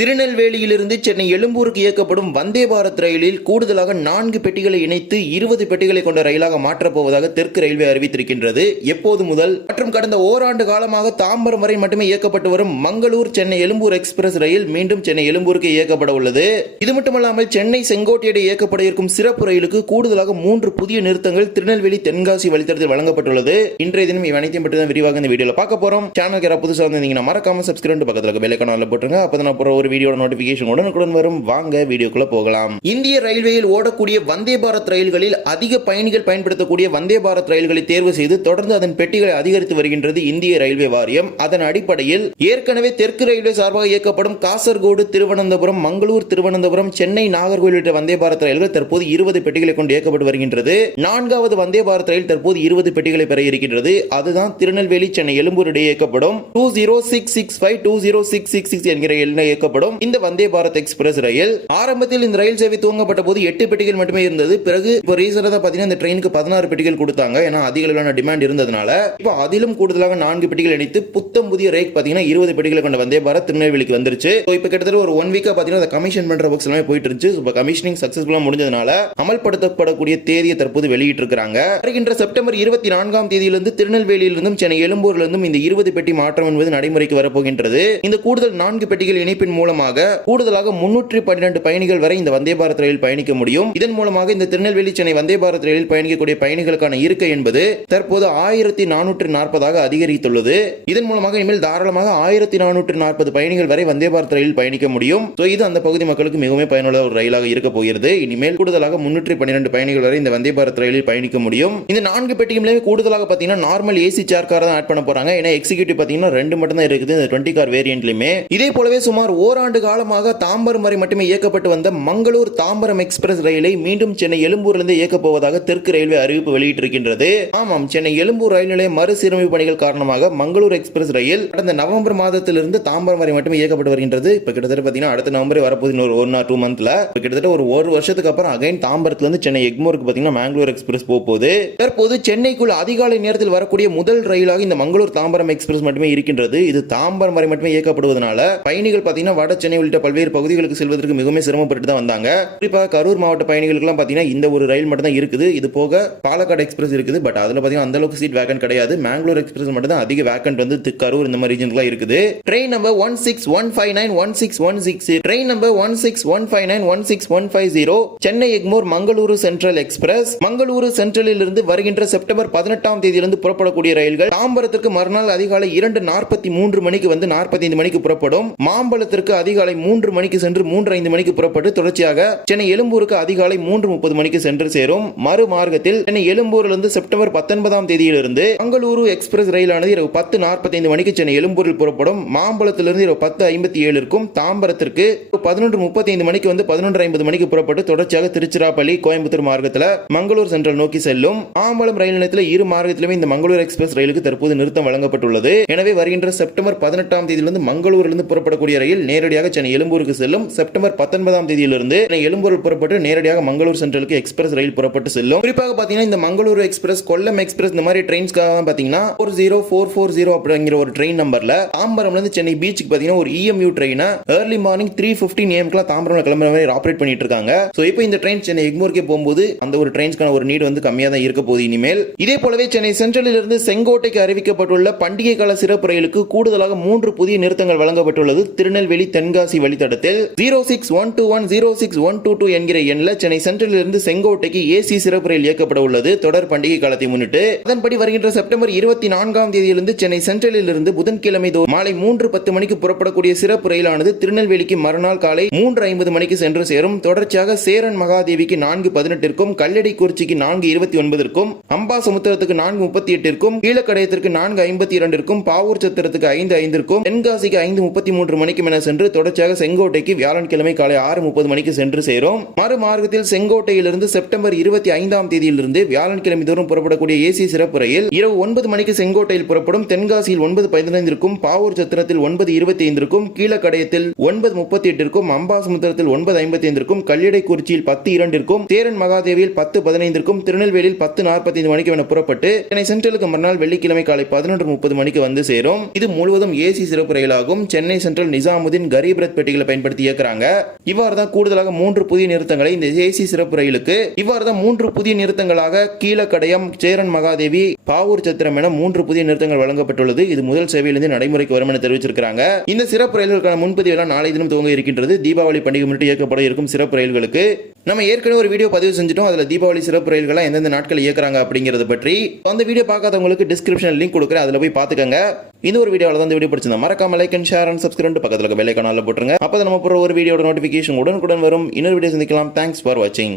திருநெல்வேலியிலிருந்து சென்னை எழும்பூருக்கு இயக்கப்படும் வந்தே பாரத் ரயிலில் கூடுதலாக நான்கு பெட்டிகளை இணைத்து இருபது பெட்டிகளை கொண்ட ரயிலாக மாற்றப் போவதாக தெற்கு ரயில்வே அறிவித்திருக்கின்றது. எப்போது முதல்? மற்றும் கடந்த ஓராண்டு காலமாக தாம்பரம் வரை மட்டுமே இயக்கப்பட்டு வரும் மங்களூர் சென்னை எழும்பூர் எக்ஸ்பிரஸ் ரயில் மீண்டும் சென்னை எழும்பூருக்கு இயக்கப்பட உள்ளது. இது மட்டுமல்லாமல் சென்னை செங்கோட்டையிட இயக்கப்பட இருக்கும் சிறப்பு ரயிலுக்கு கூடுதலாக மூன்று புதிய நிறுத்தங்கள் திருநெல்வேலி தென்காசி வழித்தடத்தில் வழங்கப்பட்டுள்ளது. இன்றைய தினம் இவை அனைத்தையும் பற்றி தான் விரிவாக இந்த வீடியோவில் பார்க்க போறோம். சேனல் யாராவது புதுசாக வந்திருந்தீங்கன்னா மறக்காம சப்ஸ்கிரைப் பக்கத்தில் பெல்லைக்கான போட்டுருங்க. அப்போ தான் போகிற ஒரு வீடியோட நோட்டிபிகேஷன் உடனுக்குடன் வரும். வாங்க வீடியோக்குள்ள போகலாம். இந்திய ரயில்வேயில் ஓடக்கூடிய வந்தே பாரத் ரயில்களில் அதிக பயணிகள் பயன்படுத்தக்கூடிய வந்தே பாரத் ரயில்களை தேர்வு செய்து தொடர்ந்து அதன் பெட்டிகளை அதிகரித்து வருகின்றது இந்திய ரயில்வே வாரியம். அதன் அடிப்படையில் ஏற்கனவே தெற்கு ரயில்வே சார்பாக இயக்கப்படும் காசர்கோடு திருவனந்தபுரம் மங்களூர் திருவனந்தபுரம் சென்னை நாகர்கோவில் உள்ளிட்ட வந்தே பாரத் ரயில்கள் தற்போது இருபது பெட்டிகளை கொண்டு இயக்கப்பட்டு வருகின்றது. நான்காவது வந்தே பாரத் ரயில் தற்போது இருபது பெட்டிகளை பெற இருக்கின்றது. அதுதான் திருநெல்வேலி சென்னை எழும்பூர் இடையே இயக்கப்படும். Two zero six six five two zero six six six என்கிற எண்ணெய் இயக்கப்படும். இந்த வந்தே பாரத் எக்ஸ்பிரஸ் ரயில் ஆரம்பத்தில் இந்த ரயில் சேவை துவங்கப்பட்ட போது எட்டு பெட்டிகள் மட்டுமே இருந்தது. பிறகு இப்போ ரீசெண்டாக பார்த்தீங்கன்னா இந்த ட்ரெயினுக்கு பதினாறு பெட்டிகள் கொடுத்தாங்க. ஏன்னா அதிக அளவிலான டிமாண்ட் இருந்ததுனால. இப்போ அதிலும் கூடுதலாக நான்கு பெட்டிகள் இணைத்து புத்தம் புதிய ரேக் பார்த்தீங்கன்னா இருபது பெட்டிகளை கொண்ட வந்தே பாரத் திருநெல்வேலிக்கு வந்துருச்சு. இப்போ கிட்டத்தட்ட ஒரு ஒன் வீக்காக பார்த்தீங்கன்னா அதை கமிஷன் பண்ற ஒர்க்ஸ் எல்லாமே போயிட்டு இருந்துச்சு. இப்போ கமிஷனிங் சக்ஸஸ்ஃபுல்லாக முடிஞ்சதுனால அமல்படுத்தப்படக்கூடிய தேதியை தற்போது வெளியிட்டு இருக்காங்க வருகின்ற செப்டம்பர் இருபத்தி நான்காம் தேதியிலிருந்து திருநெல்வேலியிலிருந்தும் சென்னை எழும்பூரிலிருந்தும் இந்த இருபது பெட்டி மாற்றம் என்பது நடைமுறைக்கு வரப்போகின்றது. இந்த கூடுதல் நான்கு பெட்டிகள் இணைப்பின் மூலமாக கூடுதலாக முன்னூற்றி பன்னிரண்டு பயணிகள் வரை இந்த வந்தே பாரத் ரயில் பயணிக்க முடியும். இதன் மூலமாக இந்த திருநெல்வேலி சென்னை வந்தே பாரத் ரயிலில் பயணிக்கக்கூடிய பயணிகளுக்கான இருக்கை என்பது தற்போது ஆயிரத்தி நானூற்று நாற்பதாக அதிகரித்துள்ளது. இதன் மூலமாக இனிமேல் தாராளமாக ஆயிரத்தி நானூற்று நாற்பது பயணிகள் வரை வந்தே பாரத் ரயில் பயணிக்க முடியும். இது அந்த பகுதி மக்களுக்கு மிகவும் பயனுள்ள ஒரு ரயிலாக இருக்க போகிறது. இனிமேல் கூடுதலாக முன்னூற்றி பன்னிரண்டு பயணிகள் வரை இந்த வந்தே பாரத் ரயிலில் பயணிக்க முடியும். இந்த நான்கு பெட்டிகளுமே கூடுதலாக பார்த்தீங்கன்னா நார்மல் ஏசி சேர் கார் தான் ஆட் பண்ண போறாங்க. ஏன்னா எக்ஸிகூட்டிவ் பார்த்தீங்கன்னா ரெண்டு மட்டும் தான் இருக்குது. இந்த டுவெண்ட்டி கார் வேரியன்ட்லயுமே இதே போலவே சுமார் ஓ ஓராண்டு காலமாக தாம்பரம் வரை மட்டுமே இயக்கப்பட்டு வந்த மங்களூர் தாம்பரம் எக்ஸ்பிரஸ் ரயிலை மீண்டும் சென்னை எழும்பூரிலிருந்து இயக்கப் போவதாக தெற்கு ரயில்வே அறிவிப்பு வெளியிட்டிருக்கின்றது. ஆமாம் சென்னை எழும்பூர் ரயில் நிலைய மறுசீரமைப்பு பணிகள் காரணமாக மங்களூர் எக்ஸ்பிரஸ் ரயில் கடந்த நவம்பர் மாதத்திலிருந்து தாம்பரம் வரை மட்டுமே இயக்கப்பட்டு வருகின்றது. இப்போ கிட்டத்தட்ட பார்த்தீங்கன்னா அடுத்த நவம்பர் வரப்போகுது ஒரு ஒன் ஆர் டூ மந்த்ல கிட்டத்தட்ட ஒரு ஒரு வருஷத்துக்கு அப்புறம் அகைன் தாம்பரத்துல இருந்து சென்னை எக்மோருக்கு பார்த்தீங்கன்னா மேங்களூர் எக்ஸ்பிரஸ் போக போகுது. தற்போது சென்னைக்குள் அதிகாலை நேரத்தில் வரக்கூடிய முதல் ரயிலாக இந்த மங்களூர் தாம்பரம் எக்ஸ்பிரஸ் மட்டுமே இருக்கின்றது. இது தாம்பரம் வரை மட்டுமே இயக்கப்படுவதனால பயணிகள் பார்த்தீங்கன்னா வட சென்னை உள்ளிட்ட பல்வேறு பகுதிகளுக்கு செல்வதற்கு மிகவும் சிரமப்பட்டு தான் வந்தாங்க. குறிப்பாக கரூர் மாவட்ட பயணிகளுக்குலாம் பார்த்தீங்கன்னா இந்த ஒரு ரயில் மட்டும் தான் இருக்குது. இது போக பாலக்காடு எக்ஸ்பிரஸ் இருக்குது. பட் அதில் பார்த்தீங்கன்னா அந்த அளவுக்கு சீட் வேக்கன்ட் கிடையாது. மேங்களூர் எக்ஸ்பிரஸ் மட்டும் தான் அதிக வேக்கன்ட் வந்து கரூர் இந்த மாதிரி ரீஜன்லாம் இருக்குது. Train number one six one five nine one six one six train number one six one five nine one six one five zero Chennai Egmore Mangaluru Central express Mangaluru சென்ட்ரலில் இருந்து வருகின்ற செப்டம்பர் பதினெட்டாம் தேதியிலிருந்து புறப்படக்கூடிய ரயில்கள். தாம்பரத்துக்கு மறுநாள் அதிகாலை இரண்டு நாற்பத்தி மூன்று மணிக்கு வந்து நாற்பத்தி ஐந்து மணிக்கு புறப்படும். மாம்பழத்திற்கு அதிகாலை மூன்று மணிக்கு சென்று மூன்று ஐந்து மணிக்கு புறப்பட்டு தொடர்ச்சியாக சென்னை எழும்பூருக்கு அதிகாலை மூன்று முப்பது மணிக்கு சென்று சேரும். மறு மார்க்கத்தில் சென்னை எழும்பூரிலிருந்து செப்டம்பர் பத்தொன்பதாம் தேதியிலிருந்து மங்களூரு எக்ஸ்பிரஸ் ரயிலானது இரவு பத்து நாற்பத்தைந்து மணிக்கு சென்னை எழும்பூரில் புறப்படும். மாம்பழத்திலிருந்து இரவு பத்து ஐம்பத்தி ஏழு இருக்கும் தாம்பரத்திற்கு பதினொன்று முப்பத்தி ஐந்து மணிக்கு வந்து பதினொன்று ஐம்பது மணிக்கு புறப்பட்டு தொடர்ச்சியாக திருச்சிராப்பள்ளி கோயம்புத்தூர் மார்க்கத்தில் மங்களூர் சென்ட்ரல் நோக்கி செல்லும். மாம்பழம் ரயில் நிலையத்தில் இரு மார்க்கத்திலுமே இந்த மங்களூர் எக்ஸ்பிரஸ் ரயிலுக்கு தற்போது நிறுத்தம் வழங்கப்பட்டுள்ளது. எனவே வருகின்ற செப்டம்பர் பதினெட்டாம் தேதியிலிருந்து மங்களூரிலிருந்து புறப்படக்கூடிய ரயில் நேரடியாக சென்னை எழும்பூருக்கு செல்லும். செப்டம்பர் பத்தொன்பதாம் தேதியிலிருந்து எழும்பூர் புறப்பட்டு நேரடியாக மங்களூர் சென்ட்ரலுக்கு எக்ஸ்பிரஸ் ரயில் புறப்பட்டு செல்லும். குறிப்பாக பார்த்தீங்கன்னா இந்த மங்களூர் எக்ஸ்பிரஸ் கொல்லம் எக்ஸ்பிரஸ் இந்த மாதிரி ட்ரெயின்ஸ்க்காக பார்த்தீங்கன்னா four zero four four zero அப்படிங்கிற ஒரு ட்ரெயின் நம்பர்ல தாம்பரம்ல இருந்து சென்னை பீச்சுக்கு பார்த்தீங்கன்னா ஒரு இஎம்யூ ட்ரெயினை ஏர்லி மார்னிங் த்ரீ ஃபிஃப்டின் ஏஎம்க்குலாம் தாம்பரம்ல கிளம்புற மாதிரி ஆப்ரேட் பண்ணிட்டு இருக்காங்க. ஸோ இப்போ இந்த ட்ரெயின் சென்னை எக்மூர்க்கே போகும்போது அந்த ஒரு ட்ரெயின்ஸ்க்கான ஒரு நீட் வந்து கம்மியாக தான் இருக்க போகுது இனிமேல். இதே போலவே சென்னை சென்ட்ரலில் இருந்து செங்கோட்டைக்கு அறிவிக்கப்பட்டுள்ள பண்டிகை கால சிறப்பு ரயிலுக்கு கூடுதலாக மூன்று புதிய நிறுத்தங்கள் வழங்கப்பட்டுள்ளது. திருநெல்வேலி தென்காசி வழித்தடத்தில் zero six one two one zero six one two two என்கிற எண்ணில் சென்னை சென்ட்ரலில் இருந்து செங்கோட்டைக்கு ஏசி சிறப்பு ரயில் இயக்கப்பட உள்ளது. தொடர் பண்டிகை காலத்தை முன்னிட்டு அதன்படி வருகின்ற செப்டம்பர் இருபத்தி நான்காம் தேதியிலிருந்து சென்னை சென்ட்ரலில் இருந்து புதன்கிழமை தோறும் மாலை மூன்று பத்து மணிக்கு புறப்படக்கூடிய சிறப்பு ரயிலானது திருநெல்வேலிக்கு மறுநாள் காலை மூன்று ஐம்பது மணிக்கு சென்று சேரும். தொடர்ச்சியாக சேரன் மகாதேவிக்கு நான்கு பதினெட்டிற்கும் கல்லடை குறிச்சிக்கு நான்கு இருபத்தி ஒன்பதற்கும் அம்பா சமுத்திரத்துக்கு நான்கு முப்பத்தி எட்டிற்கும் கீழக்கடயத்திற்கு நான்கு ஐம்பத்தி இரண்டிற்கும் பாவூர் சத்திரத்துக்கு ஐந்து ஐந்திற்கும் தென்காசிக்கு ஐந்து முப்பத்தி மூன்று மணிக்கும் என சென்று தொடர்ச்சியாக செங்கோட்டைக்கு வியாழன்கிழமை காலை ஆறு முப்பது மணிக்கு சென்று சேரும். மறுமார்க்கத்தில் செங்கோட்டையிலிருந்து செப்டம்பர் இருபத்தி ஐந்தாம் தேதியிலிருந்து வியாழன்கிழமை தோறும் புறப்படக்கூடிய ஏசி சிறப்பு ரயில் இரவு ஒன்பது மணிக்கு செங்கோட்டையில் புறப்படும் தென்காசியில் ஒன்பது பதினைந்திற்கும் பாவூர் சத்திரத்தில் ஒன்பது இருபத்தி ஐந்திற்கும் கீழக்கடையத்தில் ஒன்பது முப்பத்தி எட்டிற்கும் அம்பாசமுத்திரத்தில் ஒன்பது ஐம்பத்தி ஐந்திற்கும் கல்லிடைக்குறிச்சியில் பத்து இரண்டிற்கும் சேரன் மகாதேவியில் பத்து பதினைந்திற்கும் திருநெல்வேலியில் பத்து நாற்பத்தி ஐந்து மணிக்கு என புறப்பட்டு சென்னை சென்ட்ரலுக்கு மறுநாள் வெள்ளிக்கிழமை காலை பதினொன்று முப்பது மணிக்கு வந்து சேரும். இது முழுவதும் ஏசி சிறப்பு ரயிலாகும் சென்னை சென்ட்ரல் நிசாமுதீன் கரீப் ரத் பெட்டிகளை பயன்படுத்தி இயக்குறாங்க. இவ்வாறு தான் கூடுதலாக மூன்று புதிய நிறுத்தங்களை இந்த ஏசி சிறப்பு ரயிலுக்கு இவ்வாறு தான் மூன்று புதிய நிறுத்தங்களாக கீழக்கடையம் சேரன் மகாதேவி பாவூர் சத்திரம் என மூன்று புதிய நிறுத்தங்கள் வழங்கப்பட்டுள்ளது. இது முதல் சேவையிலிருந்து நடைமுறைக்கு வரும் என தெரிவிச்சிருக்காங்க இந்த சிறப்பு ரயில்களுக்கான முன்பதிவு எல்லாம் நாளை தினம் துவங்க இருக்கின்றது. தீபாவளி பண்டிகை முன்னிட்டு இயக்கப்பட இருக்கும் சிறப்பு ரயில்களுக்கு. நம்ம ஏற்கனவே ஒரு வீடியோ பதிவு செஞ்சுட்டோம். அதில் தீபாவளி சிறப்பு ரயில்களை எந்தெந்த நாட்கள் இயக்குறாங்க அப்படிங்கிறது பற்றி. அந்த வீடியோ பார்க்காதவங்களுக்கு டிஸ்கிரிப்ஷன் லிங்க் கொடுக்குறேன். அதில் போய் பார்த்துக்கங்க. இந்த ஒரு வீடியோவில் தான் இந்த வீடியோ பிடிச்சிருந்தா மறக்காம like and share and subscribe பக்கத்தில் இருக்க பெல் ஐக்கான போட்டுருங்க. அப்போ நம்ம போகிற ஒரு வீடியோட நோட்டிஃபிகேஷன் உடனுக்குடன் வரும். இன்னொரு வீடியோ சந்திக்கலாம். தேங்க்ஸ் ஃபார் வாட்சிங்